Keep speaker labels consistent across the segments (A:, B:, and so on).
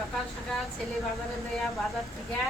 A: সকাল সকাল ছেলে বাজারে দেয়া বাজার থেকে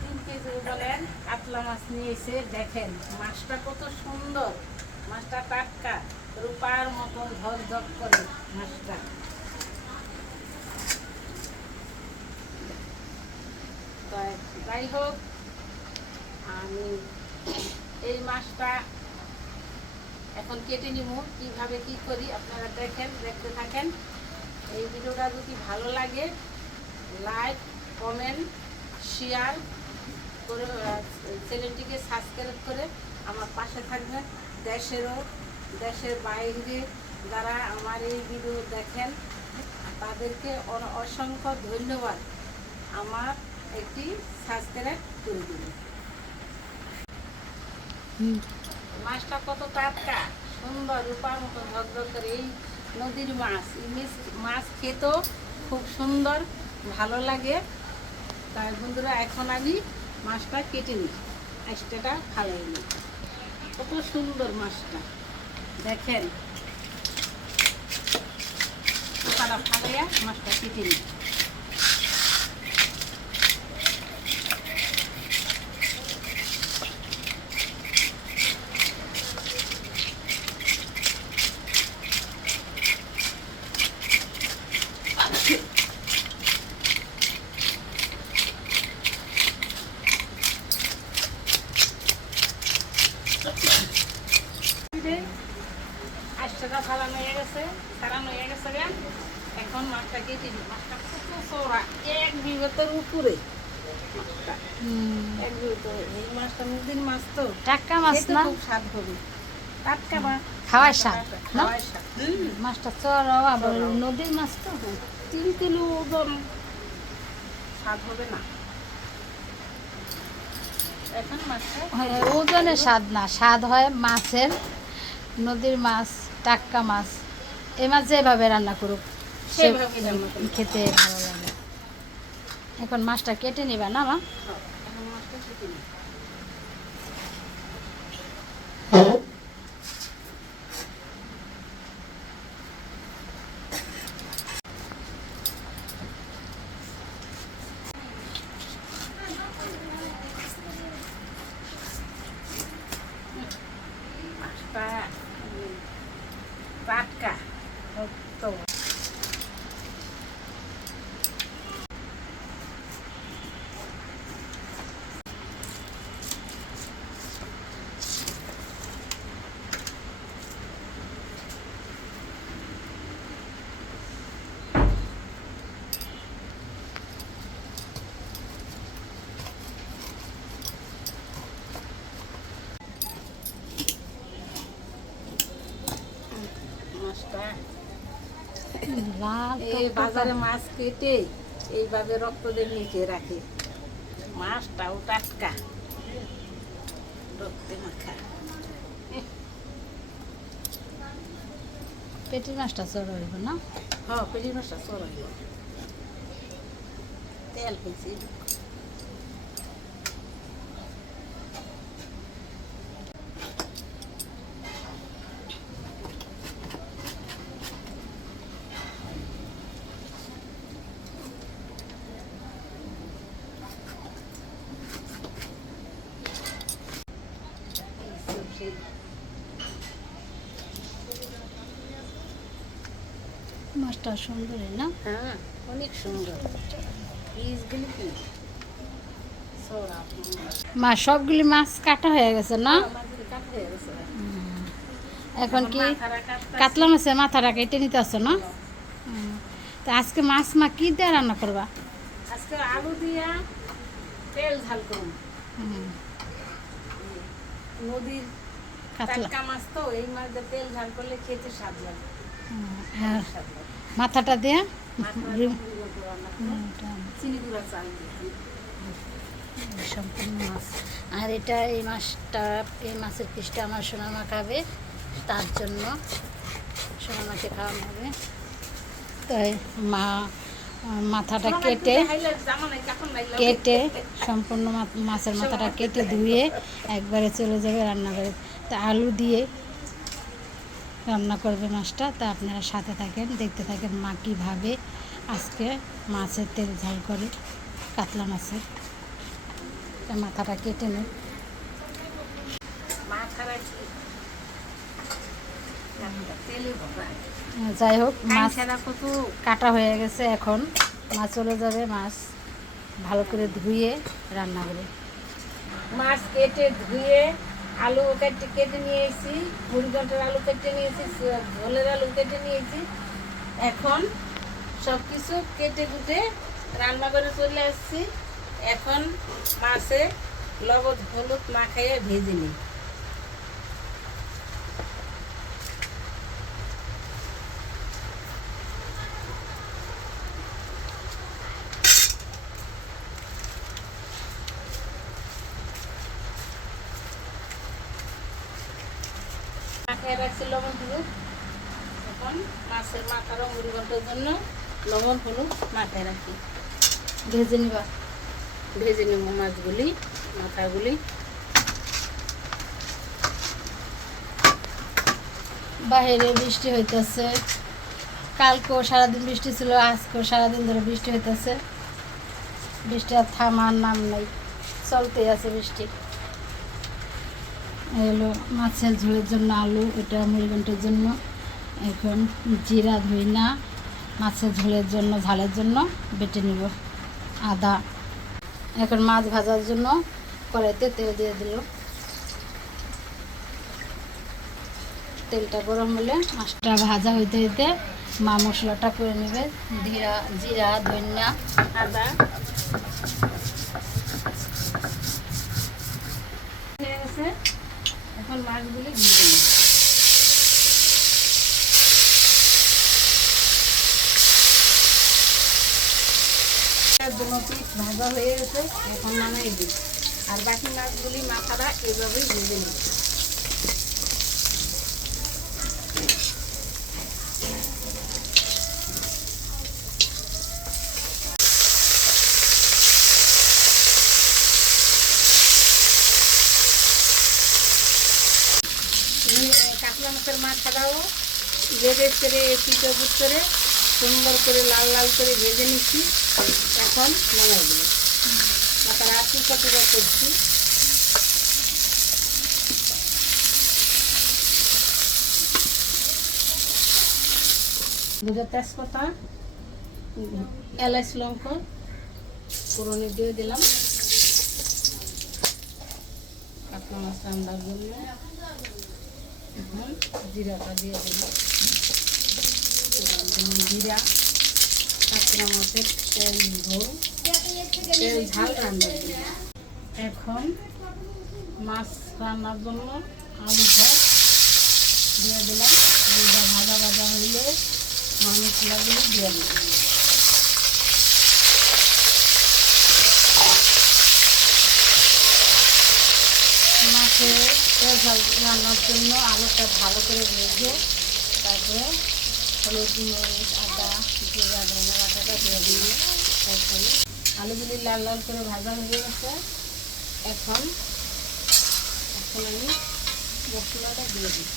A: তিন কেজি বলেন কাতলা মাছ নিয়ে এসে দেখেন, মাছটা কত সুন্দর, মাছটা টাটকা, রূপার মতন ঝক ঝক করে মাছটা। যাই হোক, আমি এই মাছটা এখন কেটে নিব, কীভাবে কি করি আপনারা দেখেন, দেখতে থাকেন। এই ভিডিওটা যদি ভালো লাগে লাইক কমেন্ট শেয়ার করে চ্যানেলটিকে সাবস্ক্রাইব করে আমার পাশে থাকবেন। দেশেরও দেশের বাইরে যারা আমার এই ভিডিও দেখেন তাদেরকে অসংখ্য ধন্যবাদ। আমার একটি সাবস্ক্রাইব করে দিন মাছটা কত টাটকা? সুন্দর রূপার মতো ঝকঝক করে এই নদীর মাছ। ইলিশ মাছ খেতেও খুব সুন্দর, ভালো লাগে। তাই বন্ধুরা, এখন আমি মাছটা কেটে নিই। আইসটাটা ফালাই নিই। কত সুন্দর মাছটা। দেখেন। ফালাইয়া মাছটা কেটে নিই। ফালানো হয়ে গেছে সারানো হয়ে গেছে এখন মাছটা কেটে নিই মাছটা কত চওড়া এক বিগতের উপরে। এক বিগত এই মাছটা নদীর মাছ তো।
B: টাটকা মাছ না?
A: খুব স্বাদ হবে। টাটকা মাছ।
B: খাওয়ার স্বাদ, না? মাছটা আবার নদীর মাছ তো।
A: তিন কিলো ওজন। স্বাদ হবে না।
B: হয়, ওজনে স্বাদ না। স্বাদ হয় মাছের নদীর মাছ। টাটকা মাছ। এই মাছ যেভাবে রান্না করুক সে
A: সেভাবে।
B: খেতে ভালো লাগে। এখন মাছটা কেটে নিবা না মা? Tất.
A: এই বাজারে মাছ কেটে এইভাবে রক্ত দিয়ে নিচে রাখে। মাছটাও টাটকা। রক্তে মাখা।
B: পেটির মাছটা চড়া হইব না?
A: হ্যাঁ পেলি মাছটা সরাই তেল হয়েছে
B: মাছটা সুন্দরই না?
A: হ্যাঁ অনেক সুন্দর। পিসগুলি কি
B: মা সবগুলি মাছ কাটা হয়ে গেছে না?
A: হয়ে
B: এখন কি কাতলা মাছের মাথাটা কেটে নিতে আসো না। তো আজকে মাছ মা কি দিয়ে রান্না করবা?
A: আজকে আলু দিয়া তেল ঝাল করুন নদীর টাটকা মাছ তো এই মাছ দিয়ে তেল ঝাল করলে খেতে স্বাদ লাগে।
B: হুম, আর মাথাটা দিয়ে।
A: চিনি গুঁড়া চাল
B: সম্পূর্ণ মাছ। আর এটা এই মাছটা এই মাছের পিসটা আমার সোনামা খাবে তার জন্য সোনামাকে খাওয়ানো হবে। তাই মা মাথাটা কেটে কেটে সম্পূর্ণ মাছের মাথাটা কেটে ধুয়ে একবারে চলে যাবে রান্নাঘরে। তা আলু দিয়ে রান্না করবে মাছটা। তা আপনারা সাথে থাকেন দেখতে থাকেন মা কীভাবে আজকে মাছের তেল ঝাল করে কাতলা মাছের। মাথাটা কেটে
A: ভরা
B: যাই হোক মাছ
A: কত
B: কাটা হয়ে গেছে এখন। মাছ চলে যাবে মাছ ভালো করে ধুয়ে রান্না করে।
A: মাছ কেটে ধুয়ে আলু কেটে কেটে নিয়ে এসেছি মুড়িঘণ্টার আলু কেটে নিয়েছি ঝোলের আলু কেটে নিয়েছি এখন সব কিছু কেটে কুটে রান্না করে চলে আসছি। এখন মাছে লবণ, হলুদ মাখাইয়া ভেজে নিই। মাখায় রাখছি লবণ, হলুদ। মাছের মাথারও মুড়ি ঘণ্টার জন্য লবণ মাথায় রাখি।
B: ভেজে নিবা।
A: ভেজে নেব মাছগুলি, মাথাগুলি।
B: বাইরে বৃষ্টি হইতেছে। কালকেও সারাদিন বৃষ্টি ছিল, আজকেও সারাদিন ধরে বৃষ্টি হইতেছে। বৃষ্টি আর থামার নাম নাই। চলতেই আছে বৃষ্টি। এই হলো মাছের ঝোলের জন্য আলু, এটা মুড়িঘণ্টের জন্য। এখন জিরা, ধইনা, মাছের ঝোলের জন্য, ঝালের জন্য বেটে নিব, আদা। এখন মাছ ভাজার জন্য কড়াইতে তেল দিয়ে দিল তেলটা গরম হলে মাছটা ভাজা হইতে হইতে মা মশলাটা করে নেবে জিরা জিরা ধনিয়া
A: আদা হয়ে গেছে এখন মাছগুলি দিয়ে নিই দুটো পিস ভাজা হয়ে গেছে, এখন নামাই দিই। আর বাকি মাছগুলি মাথাটা এভাবেই ভেজে নিই কাতলা মাছের মাছ মাথাটাও ভেজে করে পিঠে বুট করে, সুন্দর করে লাল লাল করে ভেজে নিচ্ছি। এখন নামাই দেবো মাথার আটু কটুকা করছি? দুটো তেজপাতা এলাচ লঙ্কা পুরনে দিয়ে দিলাম। কাতলা মাছটা আমরা এখন জিরা তেল তেল জন্য এখন মাছ রান্নার জন্য আলুটা দিয়ে দিলাম। আলুটা ভাজা ভাজা হইলে মশলাগুলো দিয়ে দিলাম।
B: মাছের ঝাল রান্নার জন্য আলুটা ভালো করে ভেজে তারপরে হলুদ মরিচ, আদা, জিরা ধনে বাটাটা দিয়ে দিয়ে তারপরে
A: আলুগুলি লাল লাল করে ভাজা হয়ে গেছে। এখন এখন আমি মশলাটা দিয়ে দিই।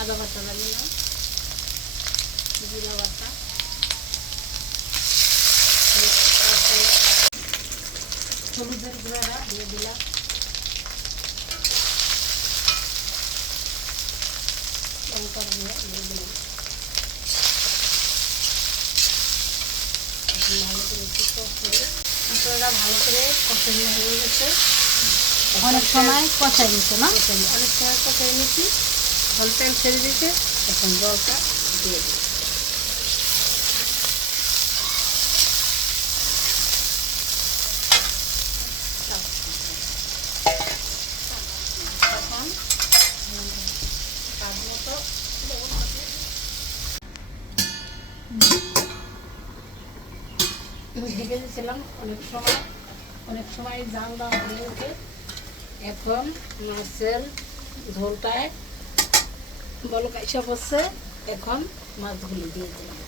A: আদা বাটাটা দিলাম জিরা বাটা। হলুদের গুঁড়াটা দিয়ে দিলাম। ভালো করে হয়ে গেছে
B: অনেক সময় কষাই দিচ্ছে না?
A: অনেক সময় কষাই নিচ্ছি জল তেল ছেড়ে দিচ্ছে এখন জলটা দিয়ে দিই এখন স্বাদ মতো লবণ দিয়ে ঢেকে দিয়েছিলাম অনেক সময় অনেক সময় জাল দেওয়া হয়ে গেছে এখন মাছের ঝোলটায় বলক এসে পড়ছে এখন মাছগুলি দিয়ে দিলাম।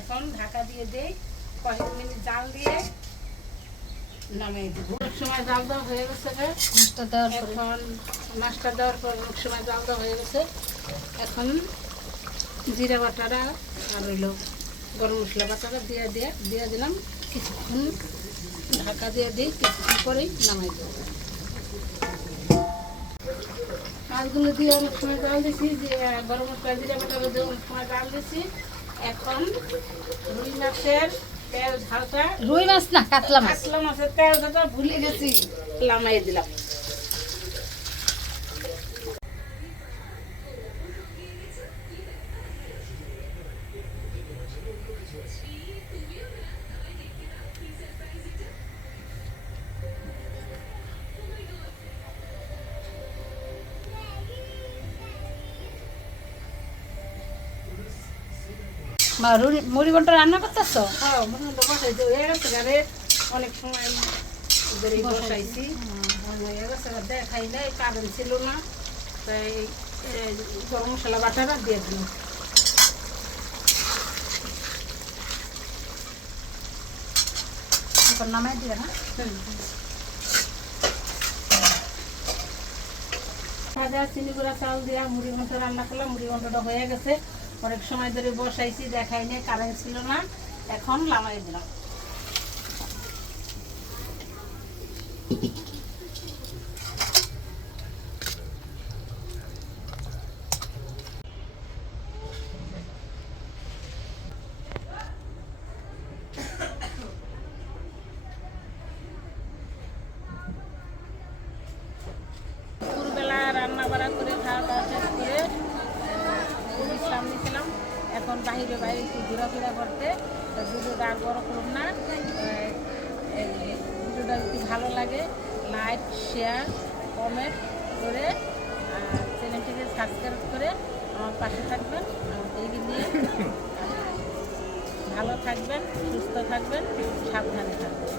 A: এখন ঢাকা দিয়ে দেই। কয়েক মিনিট জাল দিয়ে নামিয়ে দিব। অনেক সময় জাল দেওয়া হয়ে গেছে
B: মাছটা দেওয়ার পরে।
A: এখন মাছটা দেওয়ার পর অনেক সময় জাল দেওয়া হয়ে গেছে। এখন জিরা বাটাটা আর গরম মশলা বাটাটা দিয়ে দিয়ে দিয়ে দিলাম। কিছুক্ষণ ঢাকা দিয়ে দিই কিছুক্ষণ পরেই নামাই দেবো। মাছগুলো দিয়ে অনেক সময় জাল দিছি গরম মশলা জিরা বাটাটা দিয়ে অনেক সময় জাল দিছি। এখন রুই মাছের তেল ঝালটা
B: রুই মাছ না কাতলা মাছ।
A: কাতলা মাছের তেল ভুলে গেছি। লামাই দিলাম।
B: মা মুড়ি ঘণ্টা রান্না করতেছো?
A: হ্যাঁ হয়ে অনেক সময় বসাইছি। হয়ে গেছে কারেন্ট ছিল না তাই গরম মশলা বাটাটা দিয়ে
B: নামাই না
A: ভাজা চিনি গুঁড়া চাল দিয়া মুড়ি ঘন্ট রান্না করলাম মুড়ি ঘন্টটা হয়ে গেছে। অনেক সময় ধরে বসাইছি দেখাই নেই কারেন্ট ছিল না এখন লামাই দিলাম দুপুরবেলা রান্না বাড়া করে খাওয়া দাওয়া শেষ করে আহ, বিশ্রাম নিয়েছিলাম এখন বাইরে বাইরে একটু ঘোরাফেরা করতে তা ভিডিওটা আর বড় করুন না আহ, এই ভিডিওটা যদি ভালো লাগে লাইক শেয়ার কমেন্ট করে আর চ্যানেলটিকে সাবস্ক্রাইব করে আমার পাশে থাকবেন এগিয়ে নিয়ে। ভালো থাকবেন সুস্থ থাকবেন সাবধানে থাকবেন।